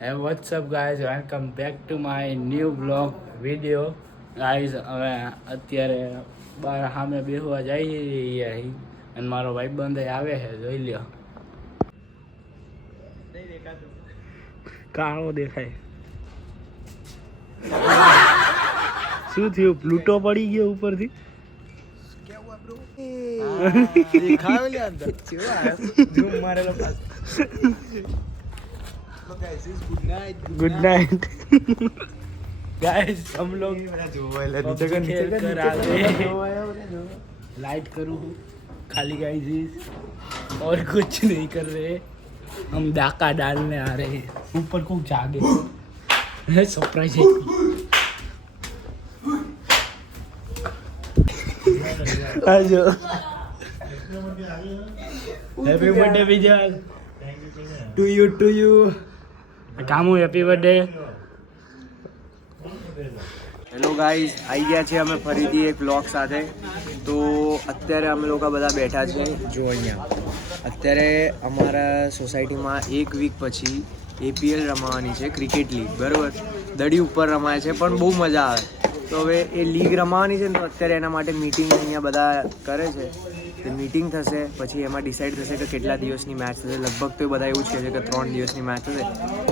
Hey whatsapp guys welcome back to my new vlog video guys હવે અત્યારે બહાર સામે બેસવા જઈ રહ્યા છીએ અને મારો ભાઈબંધ આવે છે જોઈ લ્યો. કાળો દેખાય. શું થયું? પ્લુટો પડી ગયો ઉપરથી? गुड नाइट गाइस हम लोग खेल कर आ गए लाइट करूँ खाली गाइस और कुछ नहीं कर रहे हम डाका डालने आ रहे हैं ऊपर को जागे है सरप्राइज है आजो happy birthday Vijay to you to you કામુ happy birthday hello guys આવી ગયા છે અમે ફરીથી એક બ્લોગ સાથે. તો અત્યારે અમે લોકો બધા બેઠા છે જો અહીંયા. અત્યારે અમારા સોસાયટીમાં એક વીક પછી એપીએલ રમાવાની છે ક્રિકેટ લીગ બરાબર? દડી ઉપર રમાય છે, પણ બહુ મજા આવે. તો હવે એ લીગ રમાવાની છે ને, તો અત્યારે એના માટે મીટિંગ અહીંયા બધા કરે છે. તે મીટિંગ થશે, પછી એમાં ડિસાઇડ થશે કે કેટલા દિવસની મેચ થશે. લગભગ તો એ બધા એવું છે કે ત્રણ દિવસની મેચ થશે.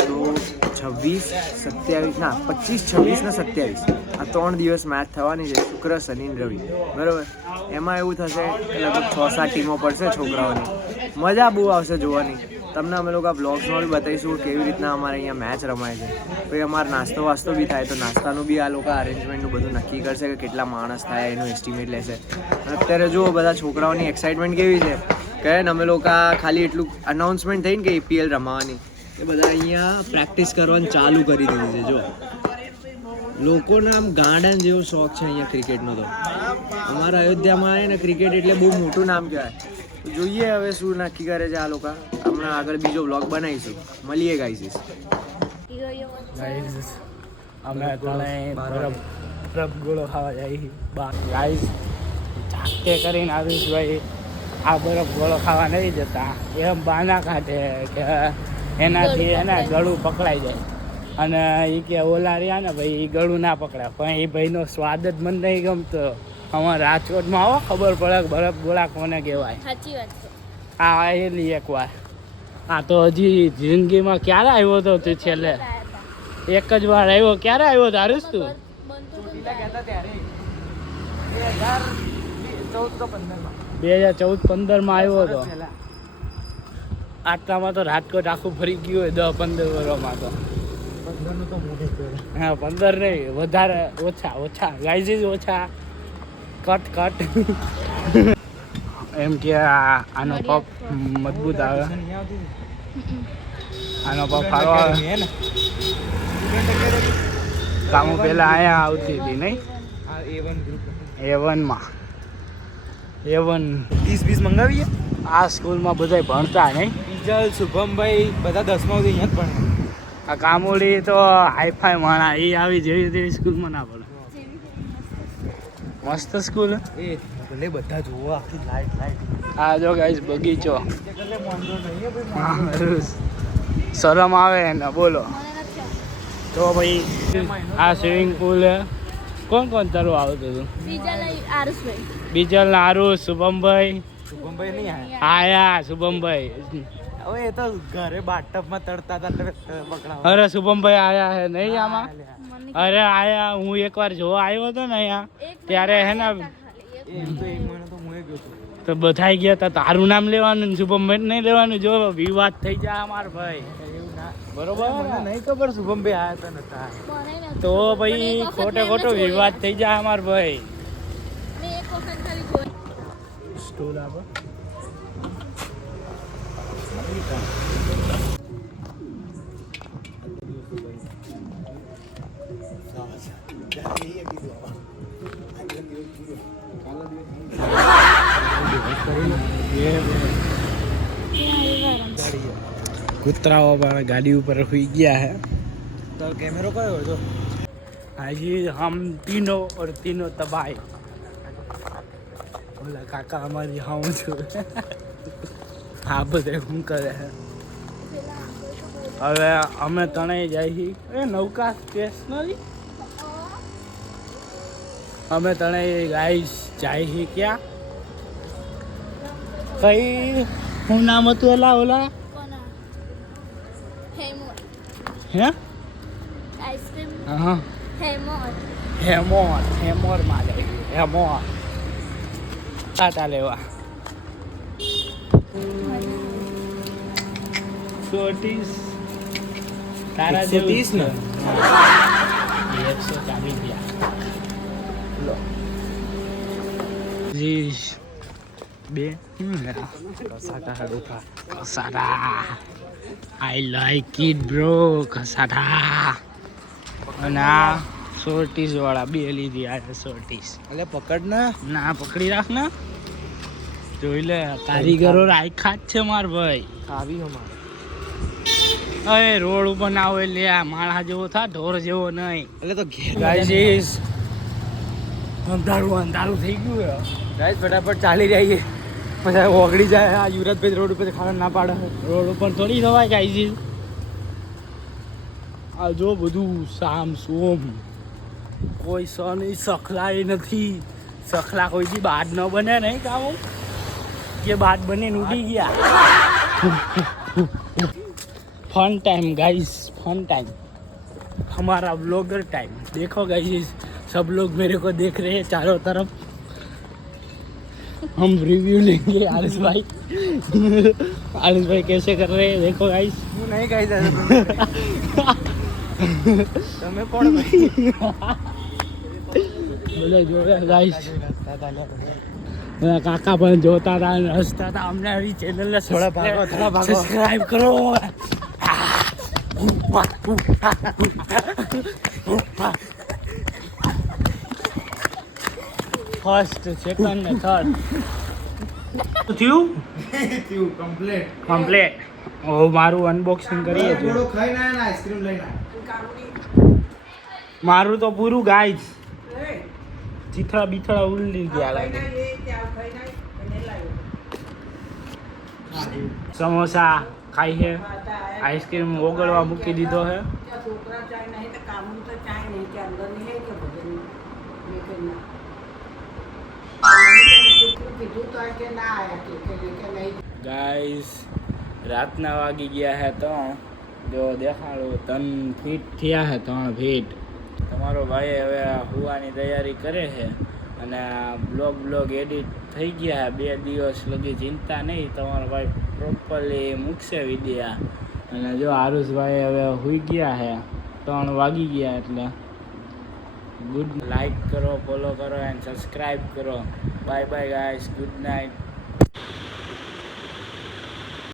તો છવ્વીસ, સત્યાવીસ, ના, પચીસ, છવ્વીસ ને સત્યાવીસ. આ ત્રણ દિવસ મેચ થવાની છે, શુક્ર, શનિ રવિ. બરાબર? એમાં એવું થશે કે લગભગ છ સાત ટીમો પડશે છોકરાઓની. મજા બહુ આવશે જોવાની. તમને અમે લોકો બ્લોગ્સમાં બી બતાવીશું કેવી રીતના અમારે અહીંયા મેચ રમાય છે. પછી અમારે નાસ્તો વાસ્તો બી થાય, તો નાસ્તાનું બી આ લોકો અરેન્જમેન્ટનું બધું નક્કી કરશે કે કેટલા માણસ થાય એનું એસ્ટિમેટ લેશે. અને અત્યારે જુઓ બધા છોકરાઓની એક્સાઇટમેન્ટ કેવી છે. કે અમે લોકો ખાલી એટલું અનાઉન્સમેન્ટ થઈને કે એપીએલ રમાવાની. એ બધા અહીંયા પ્રેક્ટિસ કરવાનું ચાલુ કરી દીધું છે જો લોકોને આમ ગાર્ડન જેવો શોખ છે અહીંયા ક્રિકેટનો તો. અમારા અયોધ્યામાં ને ક્રિકેટ એટલે બહુ મોટું નામ કહેવાય. જોઈએ હવે શું નક્કી કરે છે આ લોકો. હમણાં આગળ બીજો બ્લોગ બનાવીશું. મળીએ ગાઈસીસ ગાઈસ અમે ત્રણે બરફ બરફ ગોળો ખાવા જાય બાર ગાઈસ જાતે કરીને આવીશ ભાઈ. આ બરફ ગોળો ખાવા નહીં જતા. એમ બાના કાઢે કે એનાથી એને ગળું પકડાઈ જાય. અને એ કે ઓલા રહ્યા ને ભાઈ એ ગળું ના પકડાય. પણ એ ભાઈનો સ્વાદ જ મને નહીં ગમતો. અમારે રાજકોટમાં આવો ખબર પડે બરફ ગોળા કોને કહેવાય. સાચી વાત છે. આ આવેલી એકવાર આ તો હજી જિંદગીમાં ક્યારે આવ્યો હતો તે છેલ્લે? એક જ વાર આવ્યો. ક્યારે આવ્યો તારું તું? બે હજાર ચૌદ પંદરમાં આવ્યો હતો. આટલામાં તો રાજકોટ આખું ફરી ગયું હોય દસ પંદર વર્ષમાં તો. હા પંદર નહીં વધારે ઓછા ઓછા ગાઈઝીસ ઓછા. Cut cut. એમ કે આનો પપ મજબૂત આવે. આનો પપ સારો આવે. કામો પેલા અહીંયા આવતી હતી નહીં? એ વનમાં એ વન વીસ વીસ મંગાવીએ? આ સ્કૂલમાં બધા ભણતા નહીં. બીજલ શુભમભાઈ બધા દસમા સુધી અહીંયા જ ભણે આ કામોડી તો હાઈફાઈ માણા એ આવી જેવી તેવી સ્કૂલમાં ના ભણે. મસ્ત સ્કૂલ એ. ભલે બધા જોવો આખી લાઈટ લાઈટ. આ જો ગાઈસ બગીચો. શરમ આવે ને બોલો. તો ભાઈ આ સ્વિમિંગ પુલ કોણ કોણ તારું આવતું હતું બીજલ નારું શુભમભાઈ. શુભમભાઈ નહીં આયા? આયા શુભમભાઈ. હવે એ તો ઘરે બાટપમાં તરતા હતા અરે શુભમભાઈ આયા હે નહીં આમાં? અરે આયા હું એકવાર જોવા આવ્યો હતો ને અહીંયા? ત્યારે હે ને તો હું ગયો હતો તો બધાઈ ગયા હતા તારું નામ લેવાનું શુભમ ભાઈ નહીં લેવાનું. જો વિવાદ થઈ જાય અમાર ભાઈ. બરોબર? નહીં ખબર આયા હતા નતા તો. ભાઈ ખોટો ખોટો વિવાદ થઈ જાય અમાર ભાઈ. સ્ટોલ આપો. કૂતરાઓ પણ ગાડી ઉપર સુઈ ગયા હે. તો કેમેરો કયો હતો? હાજી હમ તીનો ઓર તીનો તબાઈ. ઓલા કાકા અમારી હા હું છું. હા બધે શું કરે હે? હવે અમે ત્રણેય જઈએ એ નૌકા સ્ટેશનરી? અમે ત્રણેય ગાઈસ જઈએ ક્યાં? કઈ? હું નામ હતું એલા ઓલા? હે? આઈસ્ક્રીમ? હા. હેમોર હેમોર હેમોરમાં જાય હેમોર ટાટા લેવા. ચોટીસ તારા એકસો જેવું ત્રીસ જ ને? છે. એકસો ચાલીસ બે. Cassata I like it bro cassata અને આ સોર્ટીસ વાળા બે લીધી આ સોર્ટીસ એટલે પકડ ને. ના પકડી રાખ ને. જોઈ લે કારીગરો રાખ્યા જ છે માર ભાઈ. આવી અમારે અરે રોડ ઉપર ના હોય લે આ માળા જેવો થા ઢોર જેવો નહીં. એટલે તો ઘેર ગાઈસ અંધારું અંધારું થઈ ગયું હે. ગાઈસ ફટાફટ ચાલી રહીએ. પછી ઓગળી જાય આ યુવરાજભાઈ રોડ ઉપર ખાવાનું ના પાડે રોડ ઉપર થોડી થવાય ગાઈસ આ જો બધું સામ સોમ કોઈ સન સખલાય નથી સખલા કોઈથી બાદ ન બને નહીં કામ કે બાદ બને ઉડી ગયા fun time guys fun time हमारा ब्लॉगर टाइम देखो गाइस सब लोग मेरे को देख रहे हैं चारों तरफ हम रिव्यू लेंगे आरिस भाई आरिस भाई कैसे कर रहे हैं देखो गाइस હું નહીં કહી દે તમે કોણ ભાઈ બધા જોયા ગાઈસ બધા કાકા પણ જોતા હતા અને હસતા હતા અમને આવી ચેનલને થોડા ભાગો, થોડા ભાગો. સબસ્ક્રાઇબ કરો ફર્સ્ટ સેકન્ડ ને થર્ડ થયું થયું? કમ્પ્લીટ કમ્પ્લેટ ઓ મારું અનબોક્સિંગ કરીએ છીએ થોડું ખાઈને આયા આઈસ્ક્રીમ લઈને મારું તો પૂરું ગાઈસ ચીથડા બીથડા ઉલડી ગયા લાગે. સમોસા ખાઈ છે. આઈસ્ક્રીમ ઓગળવા મૂકી દીધો છે. ગાઈસ રાતના વાગી ગયા હે ત્રણ જો દેખાડો ત્રણ ફીટ થયા હે ત્રણ ફીટ તમારો ભાઈ હવે હુવાની તૈયારી કરે છે અને બ્લોગ બ્લોગ એડિટ થઈ ગયા હે, બે દિવસ લગી ચિંતા નહીં, તમારો ભાઈ પ્રોપરલી મૂકશે વિડીયા અને જો આરુષભાઈ હવે હુઈ ગયા હે ત્રણ વાગી ગયા એટલે. ગુડ લાઈક કરો ફોલો કરો એન્ડ સબસ્ક્રાઈબ કરો. Bye bye guys good night